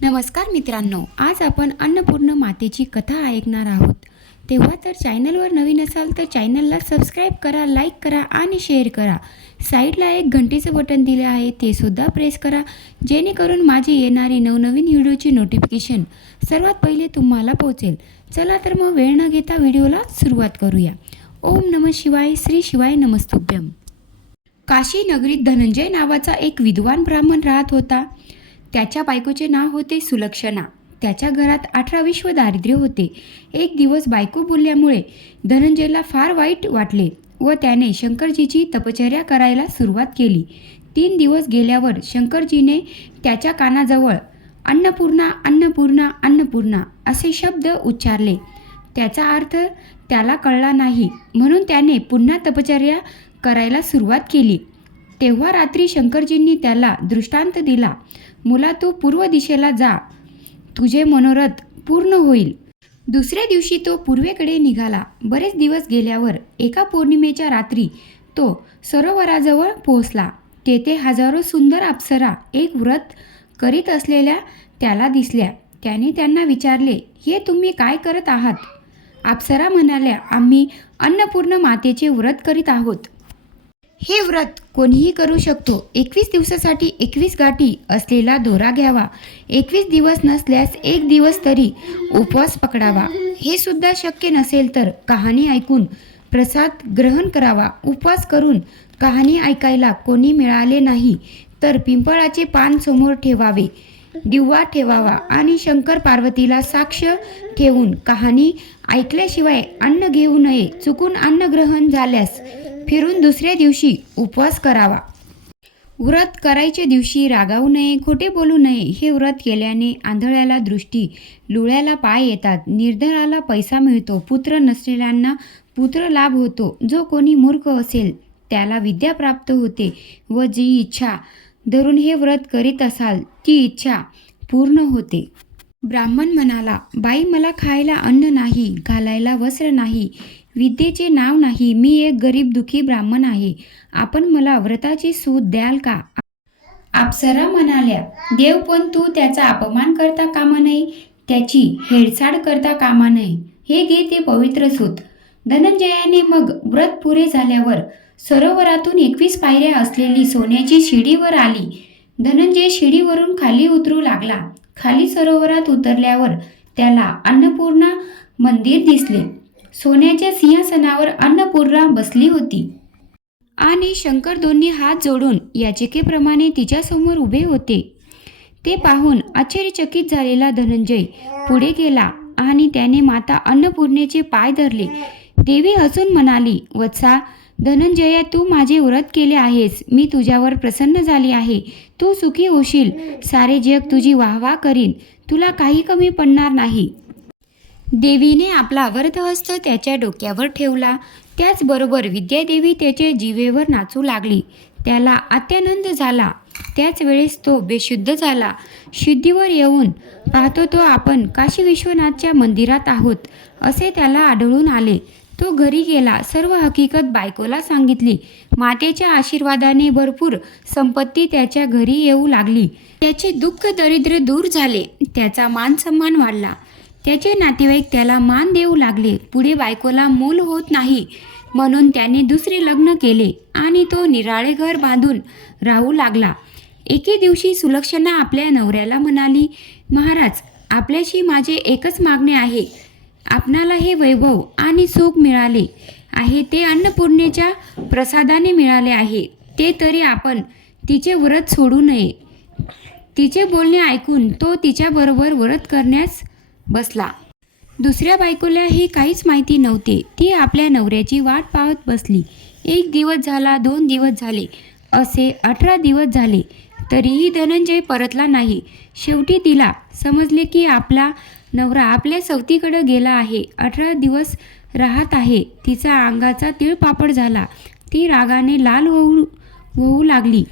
नमस्कार मित्रांनो, आज आपण अन्नपूर्ण मातेची कथा ऐकणार आहोत. तेव्हा तर चॅनलवर नवीन असाल तर चॅनलला सबस्क्राईब करा, लाईक करा आणि शेअर करा. साईडला एक घंटीचं बटन दिले आहे, ते सुद्धा प्रेस करा, जेणेकरून माझी येणारी नवनवीन व्हिडिओची नोटिफिकेशन सर्वात पहिले तुम्हाला पोहोचेल. चला तर मग वेळ न घेता व्हिडिओला सुरुवात करूया. ओम नमः शिवाय, श्री शिवाय नमस्तुभ्यम. काशी नगरीत धनंजय नावाचा एक विद्वान ब्राह्मण राहत होता. त्याच्या बायकोचे नाव होते सुलक्षणा. त्याच्या घरात 18 दारिद्र्य होते. एक दिवस बायको बोलल्यामुळे धनंजयला फार वाईट वाटले व त्याने शंकरजीची तपश्चर्या करायला सुरुवात केली. 3 दिवस गेल्यावर शंकरजीने त्याच्या कानाजवळ अन्नपूर्णा अन्नपूर्णा अन्नपूर्णा असे शब्द उच्चारले. त्याचा अर्थ त्याला कळला नाही, म्हणून त्याने पुन्हा तपश्चर्या करायला सुरुवात केली. तेव्हा रात्री शंकरजींनी त्याला दृष्टांत दिला, मुला तू पूर्व दिशेला जा, तुझे मनोरथ पूर्ण होईल. दुसऱ्या दिवशी तो पूर्वेकडे निघाला. बरेच दिवस गेल्यावर एका पौर्णिमेच्या रात्री तो सरोवराजवळ पोहोचला. तेथे हजारो सुंदर अप्सरा एक व्रत करीत असलेल्या त्याला दिसल्या. त्याने त्यांना विचारले, हे तुम्ही काय करत आहात? अप्सरा म्हणाल्या, आम्ही अन्नपूर्ण मातेचे व्रत करीत आहोत. हे व्रत कोणीही करू शकतो. 21 दिवसासाठी 21 गाठी असलेला दोरा घ्यावा. 21 दिवस नसल्यास 1 दिवस तरी उपवास पकडावा. हे सुद्धा शक्य नसेल तर कहाणी ऐकून प्रसाद ग्रहण करावा. उपवास करून कहाणी ऐकायला कोणी मिळाले नाही तर पिंपळाचे पान समोर ठेवावे, दिवा ठेवावा आणि शंकर पार्वतीला साक्ष ठेवून कहाणी ऐकल्याशिवाय अन्न घेऊ नये. चुकून अन्न ग्रहण झाल्यास फिरून दुसऱ्या दिवशी उपवास करावा. व्रत करायच्या दिवशी रागावू नये, खोटे बोलू नये. हे व्रत केल्याने आंधळ्याला दृष्टी, लुळ्याला पाय येतात, निर्धनाला पैसा मिळतो, पुत्र नसलेल्यांना पुत्र लाभ होतो, जो कोणी मूर्ख असेल त्याला विद्या प्राप्त होते व जी इच्छा धरून हे व्रत करीत असाल ती इच्छा पूर्ण होते. ब्राह्मण म्हणाला, बाई मला खायला अन्न नाही, घालायला वस्त्र नाही, विद्येचे नाव नाही, मी एक गरीब दुखी ब्राह्मण आहे. आपण मला व्रताची सूत द्याल का? अप्सरा म्हणाल्या, देव पण तू त्याचा अपमान करता कामा नये, त्याची हेळसाड करता कामा नये. हे घे ते पवित्र सूत. धनंजयाने मग व्रत पुरे झाल्यावर सरोवरातून 21 पायऱ्या असलेली सोन्याची शिडीवर आली. धनंजय शिडीवरून खाली उतरू लागला. खाली सरोवरात उतरल्यावर त्याला अन्नपूर्णा मंदिर दिसले. सोन्याच्या सिंहासनावर अन्नपूर्णा बसली होती आणि शंकर दोन्ही हात जोडून याचिकेप्रमाणे तिच्यासमोर उभे होते. ते पाहून आश्चर्यचकित झालेला धनंजय पुढे गेला आणि त्याने माता अन्नपूर्णेचे पाय धरले. देवी हसून म्हणाली, वत्सा धनंजया, तू माझे व्रत केले आहेस, मी तुझ्यावर प्रसन्न झाली आहे. तू सुखी होशील, सारे जग तुझी वाहवा करीन, तुला काही कमी पडणार नाही. देवीने आपला वरदहस्त त्याच्या डोक्यावर ठेवला. त्याचबरोबर विद्यादेवी त्याच्या जिभेवर नाचू लागली. त्याला अत्यानंद झाला. त्याच वेळेस तो बेशुद्ध झाला. शुद्धीवर येऊन पाहतो तो आपण काशी विश्वनाथच्या मंदिरात आहोत असे त्याला आढळून आले. तो घरी गेला. सर्व हकीकत बायकोला सांगितली. मातेच्या आशीर्वादाने भरपूर संपत्ती त्याच्या घरी येऊ लागली. त्याचे दुःख दरिद्र दूर झाले. त्याचा मान सन्मान वाढला. त्याचे नातेवाईक त्याला मान देऊ लागले. पुढे बायकोला मूल होत नाही म्हणून त्याने दुसरे लग्न केले आणि तो निराळे घर बांधून राहू लागला. एके दिवशी सुलक्षणा आपल्या नवऱ्याला म्हणाली, महाराज, आपल्याशी माझे एकच मागणे आहे. आपणाला हे वैभव आणि सुख मिळाले आहे ते अन्नपूर्णेच्या प्रसादाने मिळाले आहे. ते तरी आपण तिचे व्रत सोडू नये. तिचे बोलणे ऐकून तो तिच्याबरोबर व्रत करण्यास बसला. दुसऱ्या बायकोला हे काहीच माहिती नव्हते. ती आपल्या नवऱ्याची वाट पाहत बसली. 1 दिवस झाला, 2 दिवस झाले, असे 18 दिवस झाले, तरीही धनंजय परतला नाही. शेवटी तिला समजले की आपला नवरा आपल्या सवतीकडे गेला आहे, 18 दिवस राहत आहे. तिचा अंगाचा तिळपापड झाला. ती रागाने लाल होऊ लागली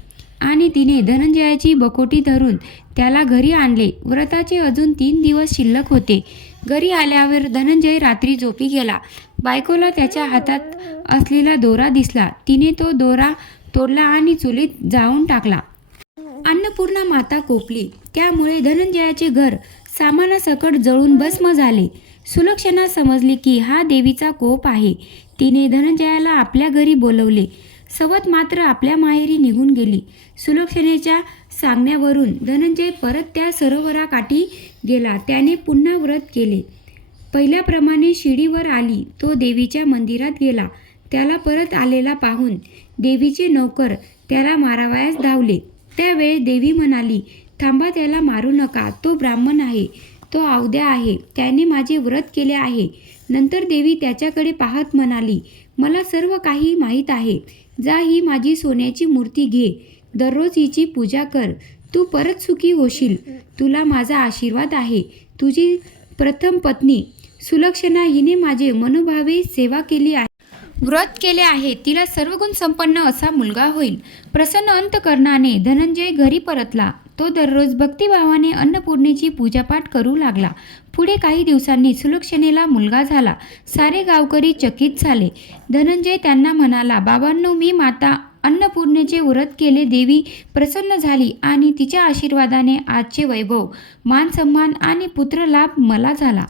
आणि तिने धनंजयाची बकोटी धरून त्याला घरी आणले. व्रताचे अजून 3 दिवस शिल्लक होते. घरी आल्यावर धनंजय रात्री झोपी गेला. बायकोला त्याच्या हातात असलेला दोरा दिसला. तिने तो दोरा तोडला आणि चुलीत जाळून टाकला. अन्नपूर्णा माता कोपली. त्यामुळे धनंजयाचे घर सामानासकट जळून भस्म झाले. सुलक्षणा समजली की हा देवीचा कोप आहे. तिने धनंजयाला आपल्या घरी बोलवले. सवत मात्र आपल्या माहेरी निघून गेली. सुलक्षणेच्या सांगण्यावरून धनंजय परत त्या सरोवराकाठी गेला. त्याने पुन्हा व्रत केले. पहिल्याप्रमाणे शिडीवर आली. तो देवीच्या मंदिरात गेला. त्याला परत आलेला पाहून देवीचे नौकर त्याला मारावयास धावले. त्यावेळी देवी म्हणाली, थांबा, त्याला मारू नका. तो ब्राह्मण आहे, तो अवध्या आहे, त्याने माझे व्रत केले आहे. नंतर देवी त्याच्याकडे पाहत म्हणाली, मला सर्व काही माहीत आहे. जा, ही माझी सोन्याची मूर्ती घे. दररोज हिची पूजा कर. तू परत सुखी होशील. तुला माझा आशीर्वाद आहे. तुझी प्रथम पत्नी सुलक्षणा हिने माझे मनोभावे सेवा केली आहे, व्रत केले आहे. तिला सर्वगुण संपन्न असा मुलगा होईल. प्रसन्न अंतकरणाने धनंजय घरी परतला. तो दररोज भक्तिभावाने अन्नपूर्णेची पूजापाठ करू लागला. पुढे काही दिवसांनी सुलक्षणेला मुलगा झाला. सारे गावकरी चकित झाले. धनंजय त्यांना म्हणाला, बाबांनो, मी माता अन्नपूर्णेचे व्रत केले. देवी प्रसन्न झाली आणि तिच्या आशीर्वादाने आजचे वैभव, मान सन्मान आणि पुत्रलाभ मला झाला.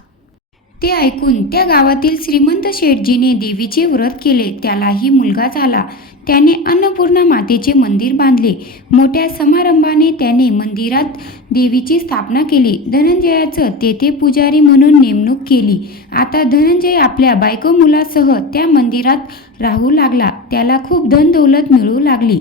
ते ऐकून त्या गावातील श्रीमंत शेठजीने देवीचे व्रत केले. त्यालाही मुलगा झाला. त्याने अन्नपूर्णा मातेचे मंदिर बांधले. मोठ्या समारंभाने त्याने मंदिरात देवीची स्थापना केली. धनंजयाचं तेथे पुजारी म्हणून नेमणूक केली. आता धनंजय आपल्या बायको मुलासह त्या मंदिरात राहू लागला. त्याला खूप धनदौलत मिळू लागली.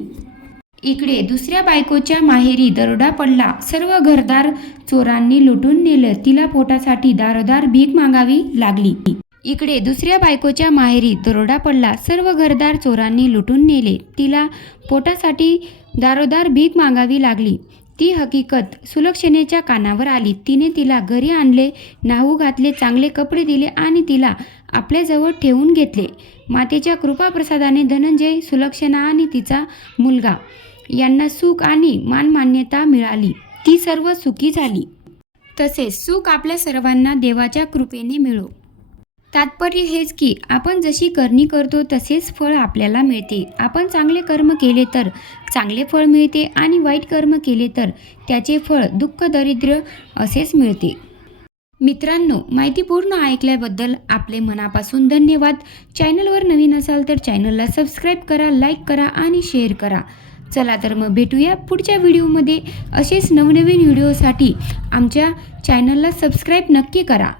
इकडे दुसऱ्या बायकोच्या माहेरी दरोडा पडला. सर्व घरदार चोरांनी लुटून नेलं. तिला पोटासाठी दारोदार भीक मागावी लागली. इकडे दुसऱ्या बायकोच्या माहेरी दरोडा पडला. सर्व घरदार चोरांनी लुटून नेले. तिला पोटासाठी दारोदार भीक मागावी लागली. ती हकीकत सुलक्षणेच्या कानावर आली. तिने तिला घरी आणले, न्हाऊ घातले, चांगले कपडे दिले आणि तिला आपल्याजवळ ठेवून घेतले. मातेच्या कृपाप्रसादाने धनंजय, सुलक्षणा आणि तिचा मुलगा यांना सुख आणि मानमान्यता मिळाली. ती सर्व सुखी झाली. तसेच सुख आपल्या सर्वांना देवाच्या कृपेने मिळो. तात्पर्य हेच की आपण जशी करणी करतो तसेच फळ आपल्याला मिळते. आपण चांगले कर्म केले तर चांगले फळ मिळते आणि वाईट कर्म केले तर त्याचे फळ दुःख, दारिद्र्य असेच मिळते. मित्रांनो, माहिती पूर्ण ऐकल्याबद्दल आपले मनापासून धन्यवाद. चॅनलवर नवीन असाल तर चॅनलला सबस्क्राईब करा, लाईक करा आणि शेअर करा. चला तर मग भेटूया पुढच्या व्हिडिओमध्ये. असेच नवनवीन व्हिडिओसाठी आमच्या चॅनलला सबस्क्राईब नक्की करा.